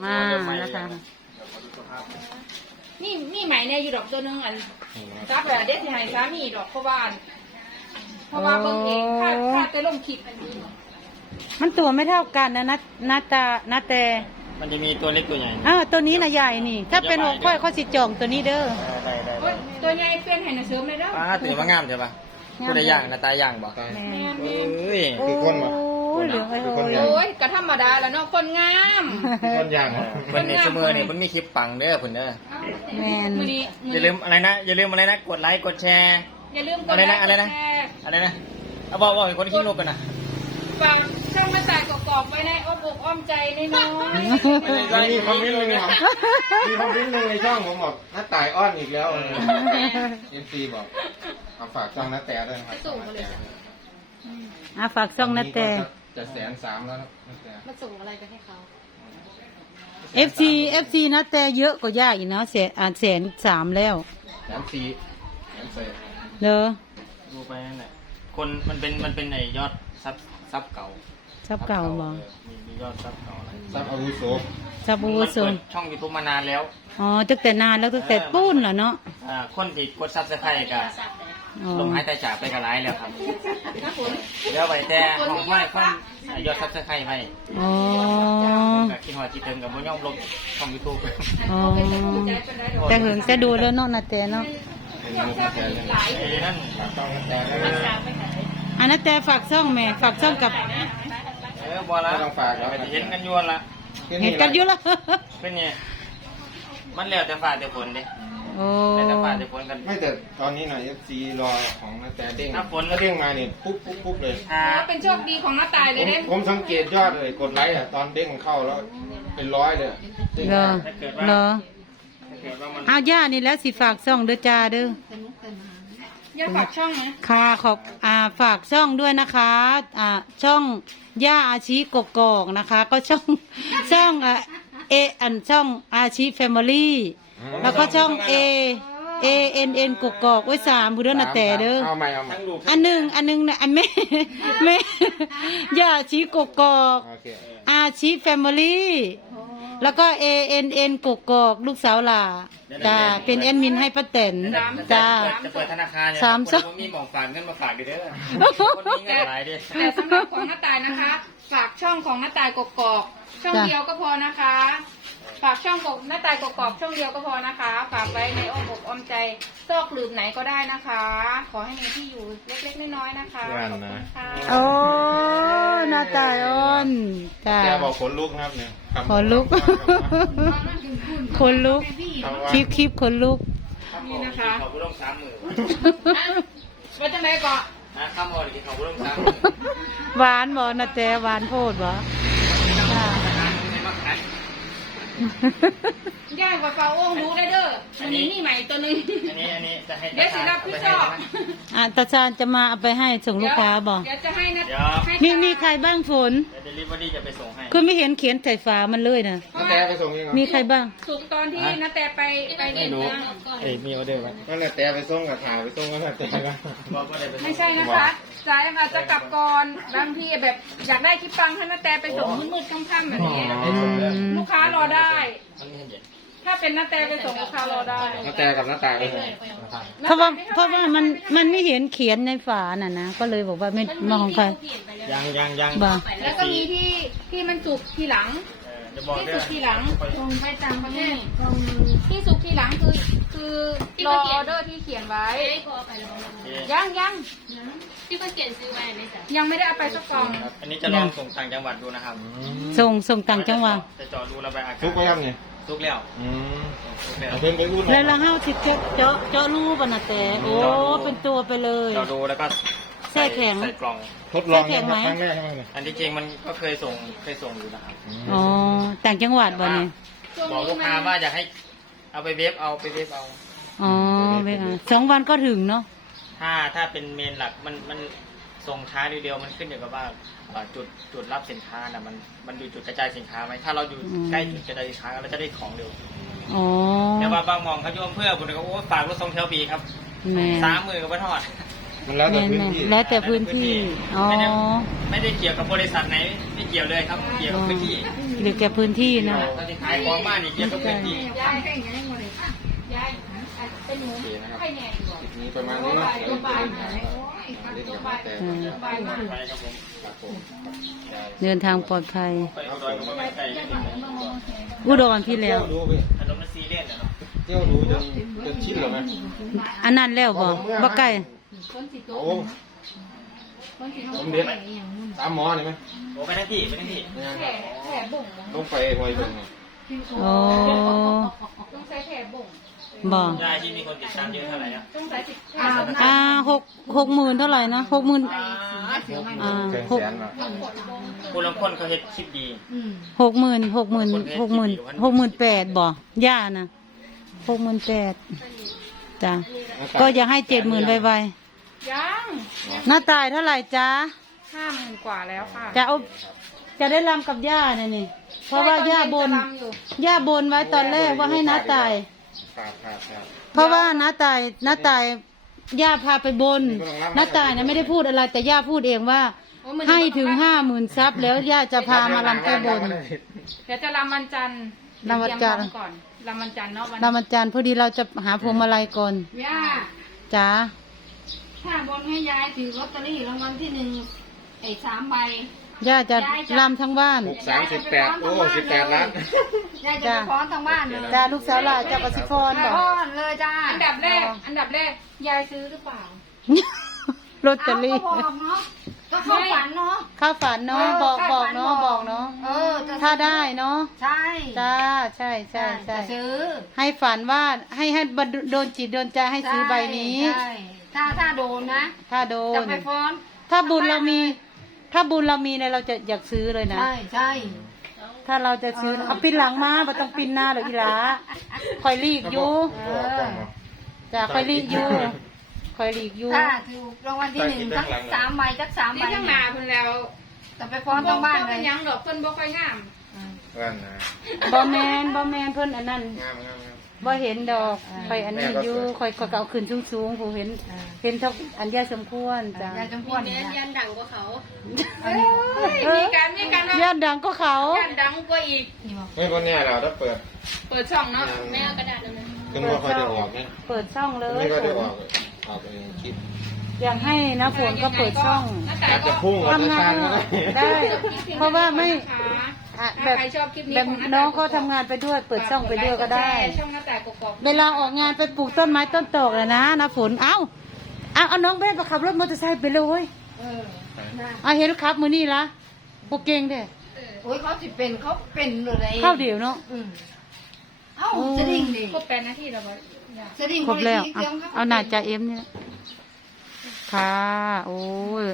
มานะคะมีมีไหมเนี่ยอยู่ดอกตัวหนึงอันซับแบบเด็ดที่ให้สามีดอกเพราะว่าอันเพราะว่าเบิ่งเองค่าค่าแต่ลงคลิปอันนี้มันตัวไม่เท่ากันนะนัดนัดตานัดแต่มันจะมีตัวเล็กตัวใหญ่อ้าวตัวนี้นะใหญ่นี่ ถ้าเป็นหัวค่อยเขาสิจองตัวนี้เด้อ ได้ได้โอ๊ยตัวใหญ่เปลี่ยนให้น่ะเสริมเลยเด้อป้าตื่นมางามใช่ปะผู้ใดย่างหน้าตาย่างบ่แม่แม่นเอแม่น้ย คือคนวะโอ้ ยเหลืองไอ้โอ้ย โอ้ยก็ธรรมดาแล้วเนาะคนงามคนอย่างเออเพิ่นในเสมอนี่เพิ่นมีคลิปปังเด้อเพิ่นเด้อแมน มือดีมือย่าลืมอะไรนะอย่าลืมอะไรนะกดไลค์กดแชร์ อย่าลืมกดอะไรนะลค์อะไรนะ กดแชร์อะไรนะเอาบอกบอกให้คนขี้นกกันนะฝากช่องมาตายกรอบๆไว้ในอ้อมอกอ้อมใจน้อยมีคอมเมนต์หนึ่งครับมีคอมเมนต์หนึ่งในช่องผมบอกน้าตายอ้อนอีกแล้วเอ็มซีบอกเอาฝากช่องน้าแต่ด้วยนะครับส่งมาเลยจ้ะอะฝากซ่องนัดแต่ จะแสนสามแล้วนะน้าแต่มาส่งอะไรไปให้เขา FC FC นัดแต่เยอะกว่าย่าอีกเนาะแสนอ่าแสนสามแล้วแสนสี่แสนเศษเด้อดูไปนั่นแหละคนมันเป็นมันเป็นไอ้ยอดซับซับเก่าซับเก่าบ่เออมีมียอดซับเก่าอะไรทรัพย์อาวุโสซับโอมันโซเปิดช่องยูทูบมานานแล้วอ๋อตั้งแต่นานแล้วตั้งแต่ปุ้นเหรอเนาะอ่าคนที่กดซับสไครต์กับอ๋อ ลมหายใจจากไปกับไลฟ์แล้วครับนะฝนเดี๋ยวไปแต่ห้องไหว้คนยอดซับสไครต์ไปอ๋อกับคิดว่าจิตเติมกับบ่ยอมลงช่องยูทูบอ๋อใจเป็นไรดอกแต่หึงจะดูแล้วเนาะนัดแต่เนาะชอบชอบเป็นหลายไอ้นั่นช่องน้าแต่ด้วยอันนัดแต่ฝากซ่องแม่ฝากซ่องกับเออบ่ละไม่ต้องฝากแล้วไปเห็นกันอยวนละเห็นกันอยู่แล้วเป็นไงมันแล้วแต่ฝ่าแต่ฝนเด้ โอ้แล้วแต่ฝ่าแต่ฝนกัน ไม่แต่ตอนนี้หน่อยเอฟซีรอของน้าแต่เด้งถ้าฝนก็ เด้งมาเนี่ยปุ๊บปุ๊บปุ๊บเลยถ้าเป็นโชคดีของน้าตายเลผยมเด้ผมสังเกตยอดเลยกดไลค์อะตอนเด้งเข้าแล้ว เป็นร้อยเลยอะเด้งเหรอได้เหรอถ้าเกิดว่ามันเอาย่านี่แล้วสิฝากซ่องเด้อจ้าเด้ออย่าฝากช่องนะค่ะขอบอ่าฝากช่องด้วยนะคะอ่าช่องย่าอาชีกกอกนะคะ ก็ช่อง ช่องอ่าเออันช่องอาชีแฟมิลี่ แล้วก็ช่องเอเอเอ็นเอ็นกกอกไว้สามผู้เด้อนะแต่เด้อ เอาใหม่เอาใหม่ทั้งลูกอันหนึ่งอันหนึ่งนะอันแม่แม่ย่าอาชีกกอกโอเคอาชีแฟมิลี่ แล้วก็เอเอ็นเอ็นกกอกลูกสาวหล่าจ้าเป็นแอดมินให้ป้าแตนจ้า จะเปิดธนาคารเนี่ยสามคนบ่มีหมองฝากเงินมาฝากเด้อคนมีเงินหลายเด้อแต่สำหรับของน้าตายนะคะ ฝากช่องของน้าตายกกอกช่องจ้ะ เดียวก็พอนะคะ ฝากช่องกกน้าตายกกอกช่องเดียวก็พอนะคะ ฝากไว้ในอ้อมอกอ้อมใจซอกหลืมไหนก็ได้นะคะ ขอให้มีที่อยู่เล็กๆน้อยๆนะคะขอบคุณค่ะโอ้หน้าตาอ้อนจ้าแกบอกขนลุกนะครับเนี่ยคำขนลุกคนลุกคำว่าคลิปคลิปคนลุกนี่นะคะขอบคุณลงสามหมื่นว่าจังไรก่อนนะข้ามอดีขอบคุณลงสามหมื่นหวานบ่นะแต่หวานโพดบ่จ้า ย่างกว่าเปล่าโอ้งรู้ได้เด้อวันนี้มีใหม่ตัวหนึง อันนี้อันนี้จะให้เดี๋ยวสิรับผิดชอบ อะตาชาญจะมาเอาไปให้ส่งลูกค้าบ่เดี๋ยวจะให้นะเดี๋ยว ให้มีมีใครบ้างฝน เดี๋ยว เดลิเวอรี่จะไปส่งให้ คือไม่เห็นเขียนใส่ฝามันเลยนะน้าแต่ไปส่งยังไงมีใครบ้าง สุกตอนที่นาแต่ไปไปเรียนนะเอ้ยมีออเดอร์ไหมนั่นแหละแต่ไปส่งกับถ่ายไปส่งกับน้าแต่ก็บอกว่าได้ไปส่งไม่ใช่นะคะสายอาจจะกลับก่อนบางทีแบบอยากได้คลิปฟังให้นาแต่ไปส่งมืดๆค่ำๆแบบนี้ ลูกค้ารอได้ มันไม่เห็นเย็น ถ้าเป็นนาแต่ไปส่งลูกค้ารอได้น้าแต่กับน้าตายไปส่งเพราะว่าเพราะว่ามันมันไม่เห็นเขียนในฝาน่ะนะก็เลยบอกว่าไม่มองใครยังยังยังบ่าแล้วก็มีที่ที่มันสุกทีหลังเออจะบอกที่เด้สุอกทีหลังส่งไปต่างประเทศที่สุกทีหลังคือ คือรอออเดอร์ที่เขียนไว้ได้ขอไปแล้วโอเคยังยังที่เพิ่นเขียนซื้อไว้ไหมจ๊ะยังไม่ได้เอาไปสักกล่องครับอันนี้จะลองส่งต่างจังหวัดดูนะครับส่งส่งต่างจังหวัดจะเจาะรูระบายอากาศทุกไปยังเนี่ ยทุกแล้วอืมทุกแล้ว เอาเพิ่มไปอุ่นแล้วเราเฮาสิเจาะเจาะเจาะรูปะนะแต่โอ้เป็นตัวไปเลยเจาะรูแล้วก็แช่แข็ง ใส่กล่อง ทดลองแข็งไหมครั้งแรกใช่ไหมเนี่ยอันที่จริงมันก็เคยส่งเคยส่งอยู่นะครับอ๋อต่างจังหวัดบ่เนี่ยบอกลูกค้าว่าอยากให้ เอาไปเวฟเอาไปเวฟเอา อ๋อไม่ค่ะสองวันก็ถึงเนาะถ้าถ้าเป็นเมนหลักมันมัน ส่งช้าเดียวๆมันขึ้นอยู่กับว่าเอ่อจุดจุดรับสินค้านะมันมันอยู่จุดกระจายสินค้าไหมถ้าเราอยู่ใกล้จุดกระจายสินค้าเราจะได้ของเร็วอ๋อแต่ว่าบางหมองเขาโยมเพื่อคุณก็โอ้ฝากรถทรงเทวปีครับแม่สามมือกับทอด มันแล้วแต่แม่พื้นแม่ที่ แล้วแต่พื้นที่อ๋อไม่ได้ไม่ได้เกี่ยวกับบริษัทไหนไม่เกี่ยวเลยครับ เกี่ยวกับพื้นที่หรือแก่พื้นที่นะถ้าจะขายของบ้านอีกเยอะก็เป็นที่ ยายให้ยังไงหมดเลยค่ะยายอะเป็นหมูให้แหน่ดีกว่า มีประมาณนี้เนาะเดี๋ยวเราจะเล่นกับมาแต่อืมสบายมากไปครับผมครับผมครับเดินทางปลอดภัย ไปอุดรก็ไม่ไกลอุดรพี่แล้วเที่ยวดูพี่ถนนมันซีเรียสนะเนาะเที่ยวดูจนจนชินแล้วไหมอันนั้นแล้วบ่บ่ไกลคนสิโตโอ้คนสิโตผมเด็ดตามหมอนี่ไหมโอ้ไปทั้งที่ไปทั้งที่แผลแผลบ่งต้องไปหอยเบิ่งนี่โอ้ต้องใช้แผลบ่ง บ่ยายที่มีคนติดตามเยอะเท่าไหร่อะต้องใช้สิบแผลอ่าหกหกหมื่นเท่าไหร่นะหกหมื่นอ่าแสนหกแสนมาคุณลางคนเขาเฮ็ดคลิปดีหกหมื่นหกหมื่นหกหมื่นหกหมื่นแปดบ่ย่านะหกหมื่นแปดจ้ะก็อยากให้เจ็ดหมื่นไวยังๆหน้าตายเท่าไหร่จ้าห้าหมื่นกว่าแล้วค่ะจะเอาจะได้รำกับย่าเนี่ยนี่เพราะว่าย่าบนตอเย็จะรำอยู่ย่าบนไว้ตอนแรกว่าให้น้าตาย ครับครับครับเพราะว่าน้าตายน้าตายย่าพาไปบนน้าตายนะไม่ได้พูดอะไรแต่ย่าพูดเองว่า ให้ถึงห้าหมื่นซับแล้วย่าจะพามาลำแก้บนเดี๋ยวจะรำวันจันทร์รำวันจันทร์เตยมพร้อมก่อนรำวันจันทร์เนาะวันรำอาจารย์พอดีเราจะหาพวงมาลัยก่อนย่าจ้าถ้าบนให้ยายถือลอตเตอรี่รางวัลที่หนึ่งไอ้สามใบ ย่าจะรำทั้งบ้าน หกสามสิบแปดโอ้สิบแปดล้าน ยายจะไปฟ้อนทางบ้านเลยจ้าลูกสาวหลานจะกสิฟอนบฟ้อกอนเลยจ้าอันดับแรก อันดับแรก ยายซื้อหรือเปล่าลอตเตอรี่าก็บอกเนาะก็เข้าฝันเนาะ ข้าฝันเนาะบอกบอกเนาะบอกเนาะเออจะถ้าได้เนาะใช่จ้าใช่ใช่ใช่จะซื้อให้ฝันว่าให้ให้บันโดนจิตโดนใจให้ซื้อใบนี้ ใช่ถ้าถ้าโดนนะ ถ้าโดจะนไปฟ้อน ถ้าบุญเรามี ถ้าบุญเรามีเนี่ยเราจะอยากซื้อเลยนะ ใช่ใช่ถ้าเราจะซื้อเอาปินหลังมาไม่ต้องปินหน้าหรอกอีหลาคอยรีกอยู่เออจ้าคอยรีกอยู่คอยรีกอยู่ถ้าถูกรางวัลที่หนึ่งทั้งสามใบจักสามใบนี่ข้างหน้าเพิ่นแล้วจะไปฟ้อนทางบ้านเลเป็ยนหยังดอกเพิ่นบ่ค่อยงามเพื่อนนะบอแมนบอแมนเพิ่นอันนั้นงามงามงาม บ่เห็นดอกคอยอันนี้อยู่คอยคอยเอาขึ้นสูงๆผู้เห็น เห็นเทกอันยาสมควรจ้ายายจงพ่วนแม่เนี่ยยันดังกว่าเขาเอ้ยมีการมีการว่าย่านดังก็เขาย่านดังกว่าอีกไม่คนเนี้ยเราถ้าเปิด เปิดช่องเนาะแม่เอากระดาษแล้วนะขึ้นว่าเขาจะออกไหมเปิดช่องเลยไม่ก็ได้ออกออกไปคลิปอยากให้นะฝนก็เปิดช่องอาจจะพุ่งออกทำทางงานก็ได้ได้ เพราะว่าไม่ นะคะอะแบถ้าบใครชอบคลิปนี้แบบของน้องเขาทำงานไปด้วย เปิดช่องไปด้วยก็ได้ช่องหน้าแต่กกอกเวลาออกงานไปปลูกต้นไม้ต้นตอกเลยนะนะฝน เอ้าเอาเอาน้องเบ้ไปขับรถมอเตอร์ไซค์ไปเลยเออนะเอาเห็นครับมือนี่ละพวกเก่งเด้โอ้ยเขาสิเป็นเขาเป็นเลยเข้าเดี๋ยวเนาะ อืมเอ้าสดิ่งดิครบแปดนาทีแล้วบ่ย่าสดิ่งครบแล้วริเอาษียงขเอาหน้าจ่าเอ็มเนี่ยค่ะ โอ้ย